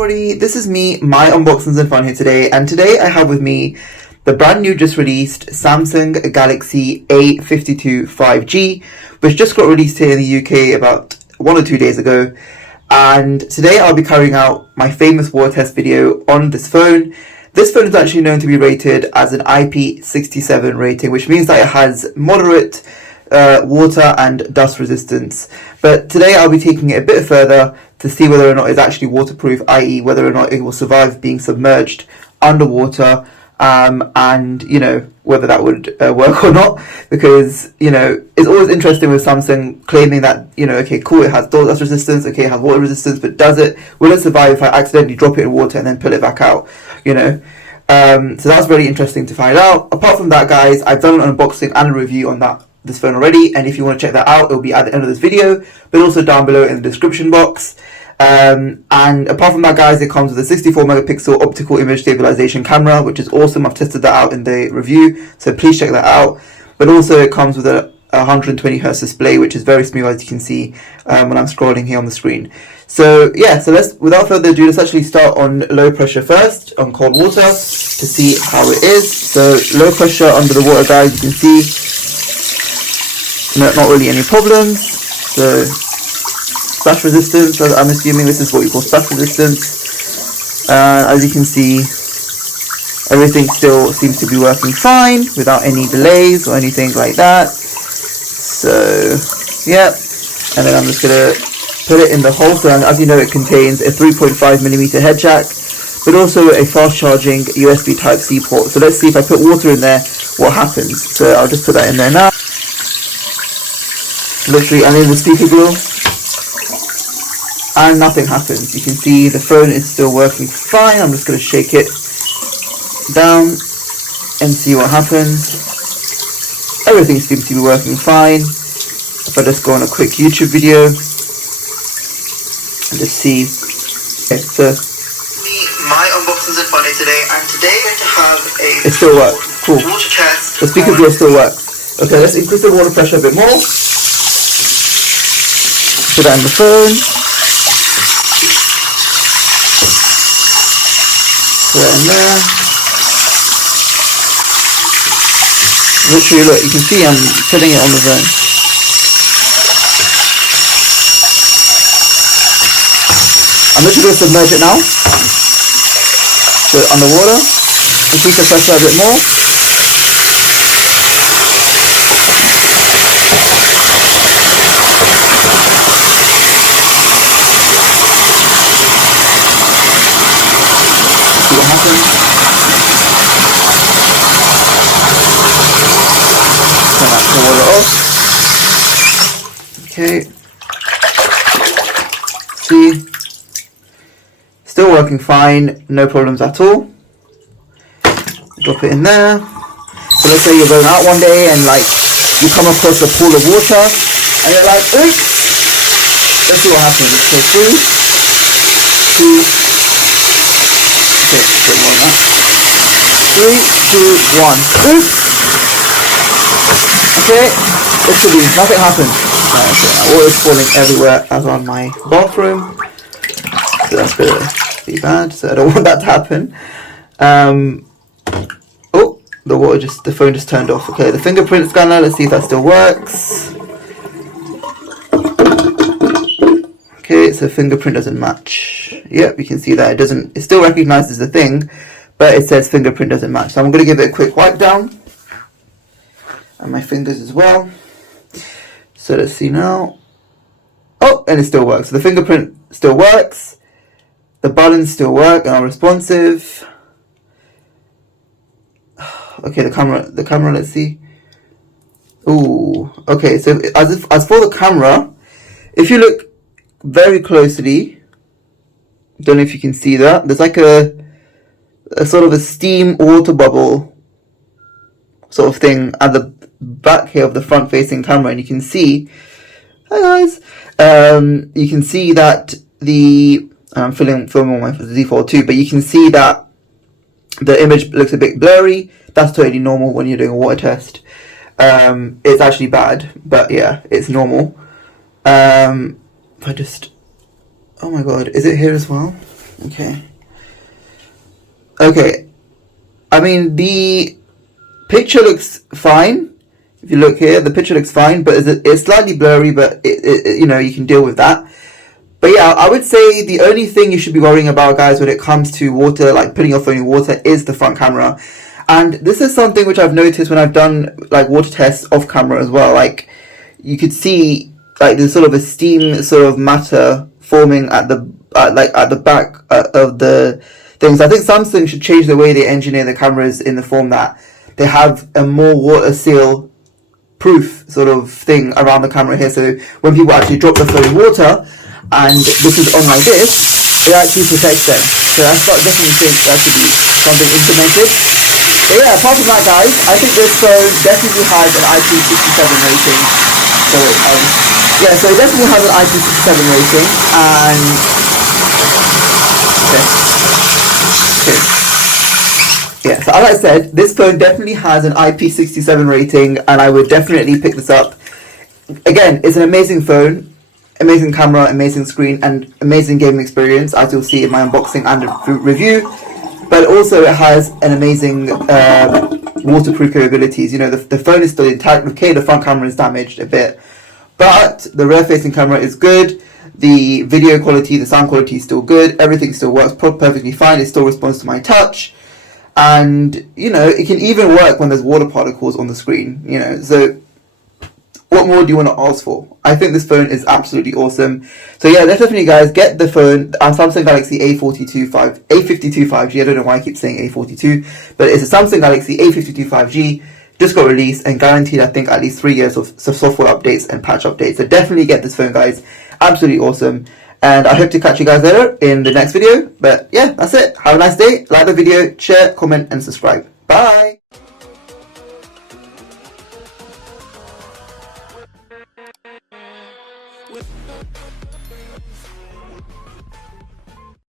everybody, this is me, my unboxings and fun here today, and today I have with me the brand new just released Samsung Galaxy A52 5G, which just got released here in the UK about 1 or 2 days ago. And today I'll be carrying out my famous water test video on this phone. This phone is actually known to be rated as an IP67 rating, which means that it has moderate water and dust resistance. But today I'll be taking it a bit further to see whether or not it's actually waterproof, i.e. whether or not it will survive being submerged underwater, and whether that would work or not, because it's always interesting with Samsung claiming that okay, cool, it has dust resistance, okay, it has water resistance, but will it survive if I accidentally drop it in water and then pull it back out? So that's really interesting to find out. Apart from that, guys, I've done an unboxing and a review on this phone already, and if you want to check that out, it'll be at the end of this video, but also down below in the description box. And apart from that, guys, it comes with a 64 megapixel optical image stabilization camera, which is awesome. I've tested that out in the review, so please check that out. But also it comes with a 120 Hz display, which is very smooth, as you can see when I'm scrolling here on the screen. So yeah, so without further ado, let's actually start on low pressure first, on cold water, to see how it is. So low pressure under the water, guys, you can see not really any problems. So splash resistance, I'm assuming this is what you call splash resistance. As you can see, everything still seems to be working fine without any delays or anything like that. So yeah, and then I'm just gonna put it in the hole. So as you know, it contains a 3.5mm head jack, but also a fast charging USB Type-C port. So let's see if I put water in there, what happens. So I'll just put that in there now. Literally, I'm in the speaker grill, and nothing happens. You can see the phone is still working fine. I'm just going to shake it down and see what happens. Everything seems to be working fine. If I just go on a quick YouTube video and just see. Okay, so my unboxings and fun today, and today I'm going to have it still works. Cool. Water test. The speaker grill still works. Okay, let's increase the water pressure a bit more. Put that in the phone. Put that in there. Literally, look, you can see I'm putting it on the phone. I'm literally going to submerge it now. So underwater. Increase the pressure a bit more. What happens? Turn that water off. Okay. See, still working fine, no problems at all. Drop it in there. So let's say you're going out one day and you come across a pool of water and you're like, oops. Let's see what happens. Okay, 3, 2. Okay, a bit more than that. 3, 2, 1. Oops. Okay, literally nothing happened. Water's falling everywhere as on my bathroom. So that's gonna be bad. So I don't want that to happen. Oh, the phone just turned off. Okay, the fingerprint scanner. Let's see if that still works. Okay, so fingerprint doesn't match. Yep, you can see that it still recognizes the thing, but it says fingerprint doesn't match. So I'm going to give it a quick wipe down. And my fingers as well. So let's see now. Oh, and it still works. So the fingerprint still works. The buttons still work and are responsive. Okay, the camera, let's see. Ooh, okay, so as for the camera, if you look very closely, don't know if you can see that, there's like a sort of a steam water bubble sort of thing at the back here of the front facing camera, and you can see, hi guys, you can see that I'm filming on my Z4 too, but you can see that the image looks a bit blurry. That's totally normal when you're doing a water test. It's actually bad, but yeah, it's normal. If I just, oh my god, is it here as well? Okay. Okay. I mean, the picture looks fine. If you look here, the picture looks fine, but it's slightly blurry, but you know, you can deal with that. But yeah, I would say the only thing you should be worrying about, guys, when it comes to water, like putting your phone in water, is the front camera. And this is something which I've noticed when I've done like water tests off camera as well. Like you could see like there's sort of a steam sort of matter forming at the like at the back of the things. I think Samsung should change the way they engineer the cameras in the form that they have a more water seal proof sort of thing around the camera here, so when people actually drop the phone in water and this is on like this, it actually protects them. So I definitely think that should be something implemented. But yeah, apart from that, guys, I think this phone definitely has an IP67 rating. So yeah, so it definitely has an IP67 rating, and yeah, so as I said, this phone definitely has an IP67 rating, and I would definitely pick this up. Again, it's an amazing phone, amazing camera, amazing screen, and amazing gaming experience, as you'll see in my unboxing and review. But also it has an amazing waterproof capabilities. You know, the phone is still intact. Okay, the front camera is damaged a bit, but the rear-facing camera is good. The video quality, the sound quality is still good. Everything still works perfectly fine. It still responds to my touch. And, you know, it can even work when there's water particles on the screen, you know. So what more do you want to ask for? I think this phone is absolutely awesome. So yeah, definitely, guys, get the phone. Samsung Galaxy A52 5G. I don't know why I keep saying A42, but it's a Samsung Galaxy A52 5G. Just got released and guaranteed, I think, at least 3 years of software updates and patch updates. So definitely get this phone, guys. Absolutely awesome. And I hope to catch you guys later in the next video. But yeah, that's it. Have a nice day. Like the video, share, comment, and subscribe. Bye.